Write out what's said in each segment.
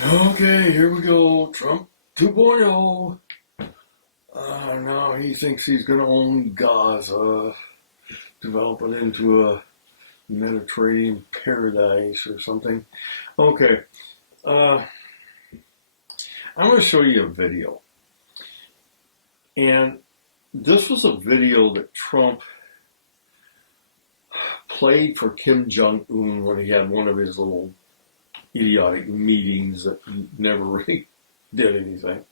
Okay, here we go. Trump 2.0. Now he thinks he's going to own Gaza, develop it into a Mediterranean paradise or something. Okay, I'm going to show you a video. And this was a video that Trump played for Kim Jong-un when he had one of his little idiotic meetings that never really did anything.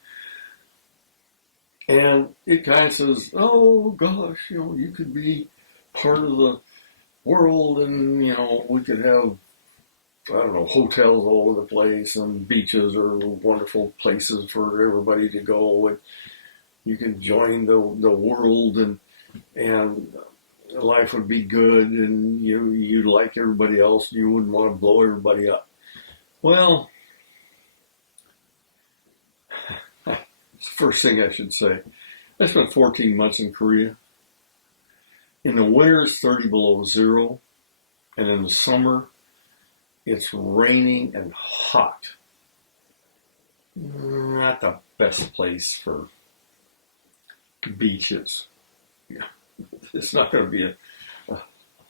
And it kind of says, oh gosh, you could be part of the world and, we could have, I don't know, hotels all over the place and beaches are wonderful places for everybody to go. And you can join the world and life would be good and you'd like everybody else. You wouldn't want to blow everybody up. Well, first thing I should say, I spent 14 months in Korea. In the winter, it's 30 below zero. And in the summer, it's raining and hot. Not the best place for beaches. It's not going to be a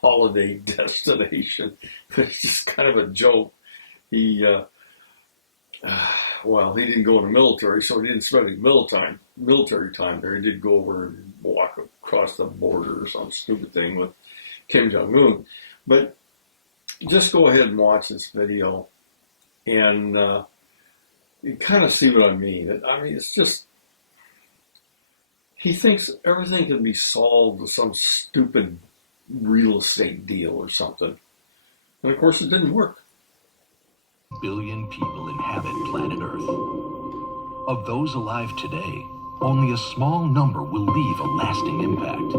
holiday destination. It's just kind of a joke. He didn't go in the military, so he didn't spend any military time there. He did go over and walk across the border or some stupid thing with Kim Jong-un. But just go ahead and watch this video and you kind of see what I mean. It's just, he thinks everything can be solved with some stupid real estate deal or something. And of course it didn't work. Billion people inhabit planet Earth. Of those alive today, only a small number will leave a lasting impact.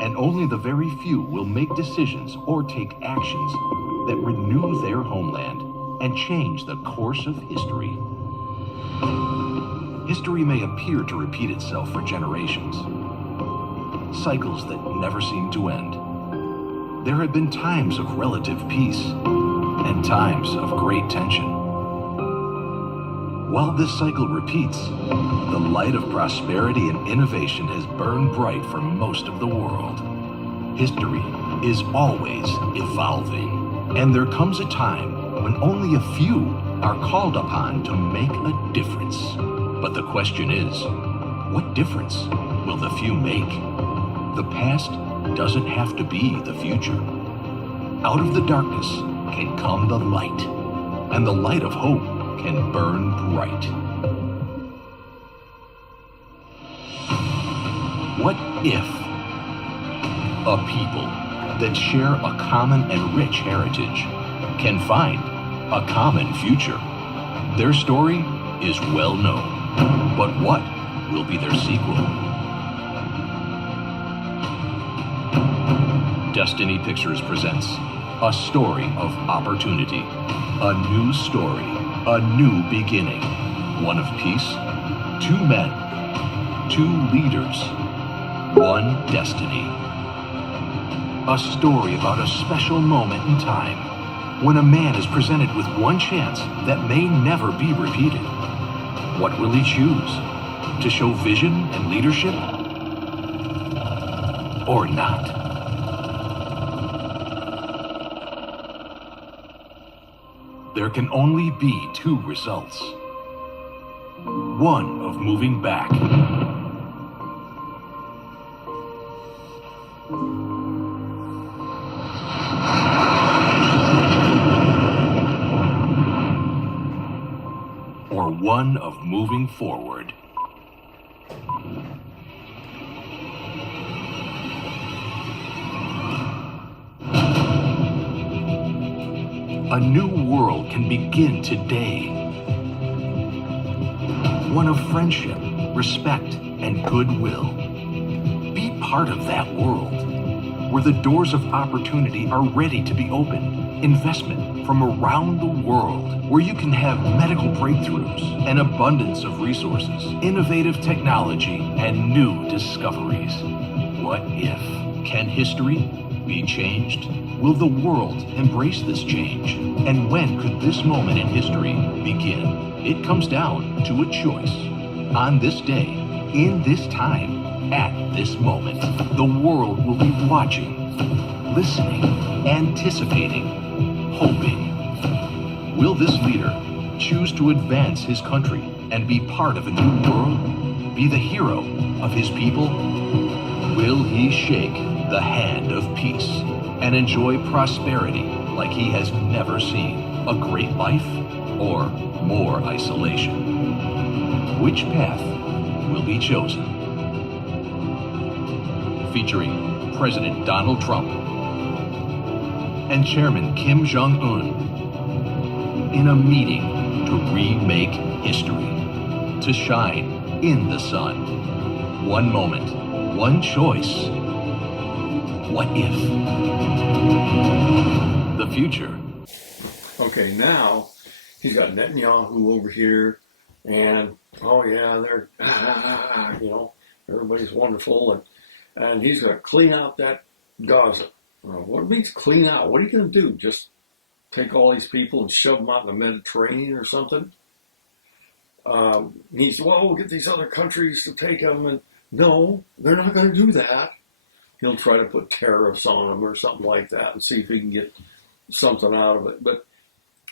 And only the very few will make decisions or take actions that renew their homeland and change the course of history. History may appear to repeat itself for generations. Cycles that never seem to end. There have been times of relative peace and times of great tension. While this cycle repeats, the light of prosperity and innovation has burned bright for most of the world. History is always evolving, and there comes a time when only a few are called upon to make a difference. But the question is, what difference will the few make? The past doesn't have to be the future. Out of the darkness can come the light, and the light of hope can burn bright. What if a people that share a common and rich heritage can find a common future? Their story is well known, but what will be their sequel? Destiny Pictures presents a story of opportunity, a new story, a new beginning, one of peace, two men, two leaders, one destiny. A story about a special moment in time when a man is presented with one chance that may never be repeated. What will he choose? To show vision and leadership? Or not? There can only be two results. One of moving back, or one of moving forward. A new world can begin today. One of friendship, respect, and goodwill. Be part of that world, where the doors of opportunity are ready to be opened. Investment from around the world, where you can have medical breakthroughs, an abundance of resources, innovative technology, and new discoveries. What if? Can history be changed? Will the world embrace this change? And when could this moment in history begin? It comes down to a choice. On this day, in this time, at this moment, the world will be watching, listening, anticipating, hoping. Will this leader choose to advance his country and be part of a new world? Be the hero of his people? Will he shake the hand of peace and enjoy prosperity like he has never seen? A great life or more isolation? Which path will be chosen? Featuring President Donald Trump and Chairman Kim Jong-un in a meeting to remake history, to shine in the sun. One moment, one choice. What if? The future. Okay, now he's got Netanyahu over here, and oh yeah, they're everybody's wonderful, and he's going to clean out that Gaza. What means clean out? What are you going to do? Just take all these people and shove them out in the Mediterranean or something? We'll get these other countries to take them, and no, they're not going to do that. He'll try to put tariffs on them or something like that and see if he can get something out of it. But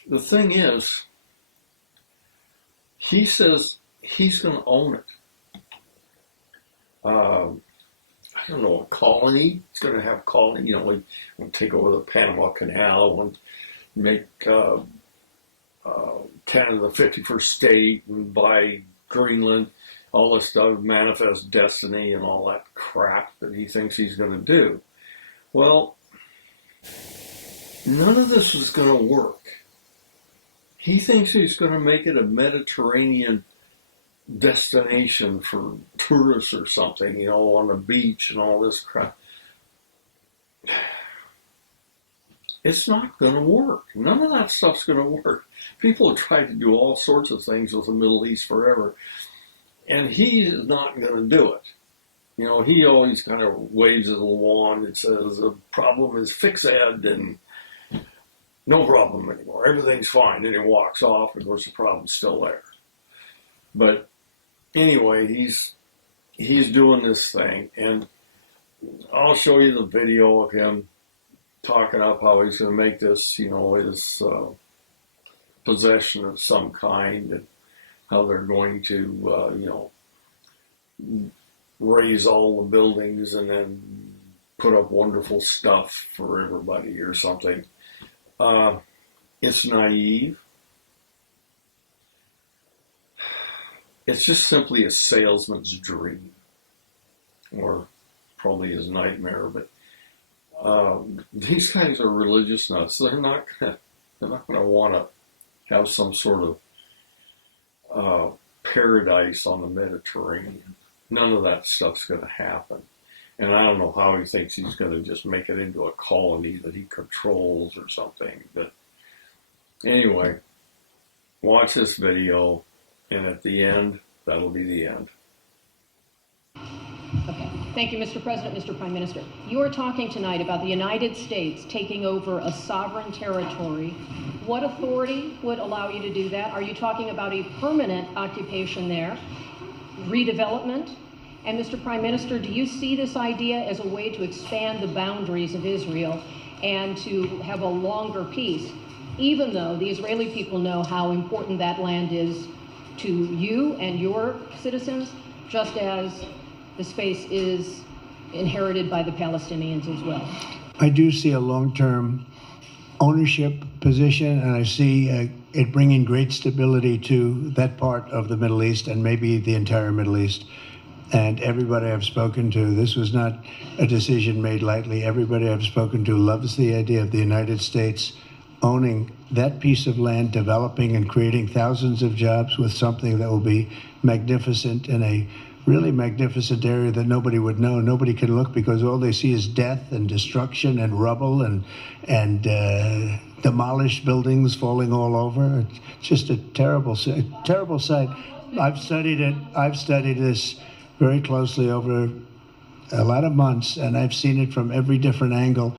the thing is, he says he's going to own it. I don't know, a colony. He's going to have a colony. Like take over the Panama Canal and make Canada the 51st state and buy Greenland. All this stuff, manifest destiny and all that crap that he thinks he's going to do. Well, none of this is going to work. He thinks he's going to make it a Mediterranean destination for tourists or something, on the beach and all this crap. It's not going to work. None of that stuff's going to work. People have tried to do all sorts of things with the Middle East forever. And he is not going to do it. He always kind of waves his little wand and says, the problem is fixed and no problem anymore. Everything's fine. And he walks off. Of course, the problem's still there. But anyway, he's doing this thing. And I'll show you the video of him talking up how he's going to make this, his possession of some kind, and how they're going to, raise all the buildings and then put up wonderful stuff for everybody or something. It's naive. It's just simply a salesman's dream, or probably his nightmare. But these guys are religious nuts. They're not going to want to have some sort of paradise on the Mediterranean. None of that stuff's going to happen. And I don't know how he thinks he's going to just make it into a colony that he controls or something. But anyway, watch this video, and at the end, that'll be the end. Okay. Thank you, Mr. President, Mr. Prime Minister. You are talking tonight about the United States taking over a sovereign territory. What authority would allow you to do that? Are you talking about a permanent occupation there, redevelopment? And Mr. Prime Minister, do you see this idea as a way to expand the boundaries of Israel and to have a longer peace, even though the Israeli people know how important that land is to you and your citizens, just as the space is inherited by the Palestinians as well? I do see a long-term ownership position, and I see it bringing great stability to that part of the Middle East and maybe the entire Middle East. And everybody I've spoken to, this was not a decision made lightly. Everybody I've spoken to loves the idea of the United States owning that piece of land, developing and creating thousands of jobs with something that will be magnificent in a really magnificent area that nobody would know. Nobody can look because all they see is death and destruction and rubble and demolished buildings falling all over. It's just a terrible sight. I've studied it. I've studied this very closely over a lot of months, and I've seen it from every different angle.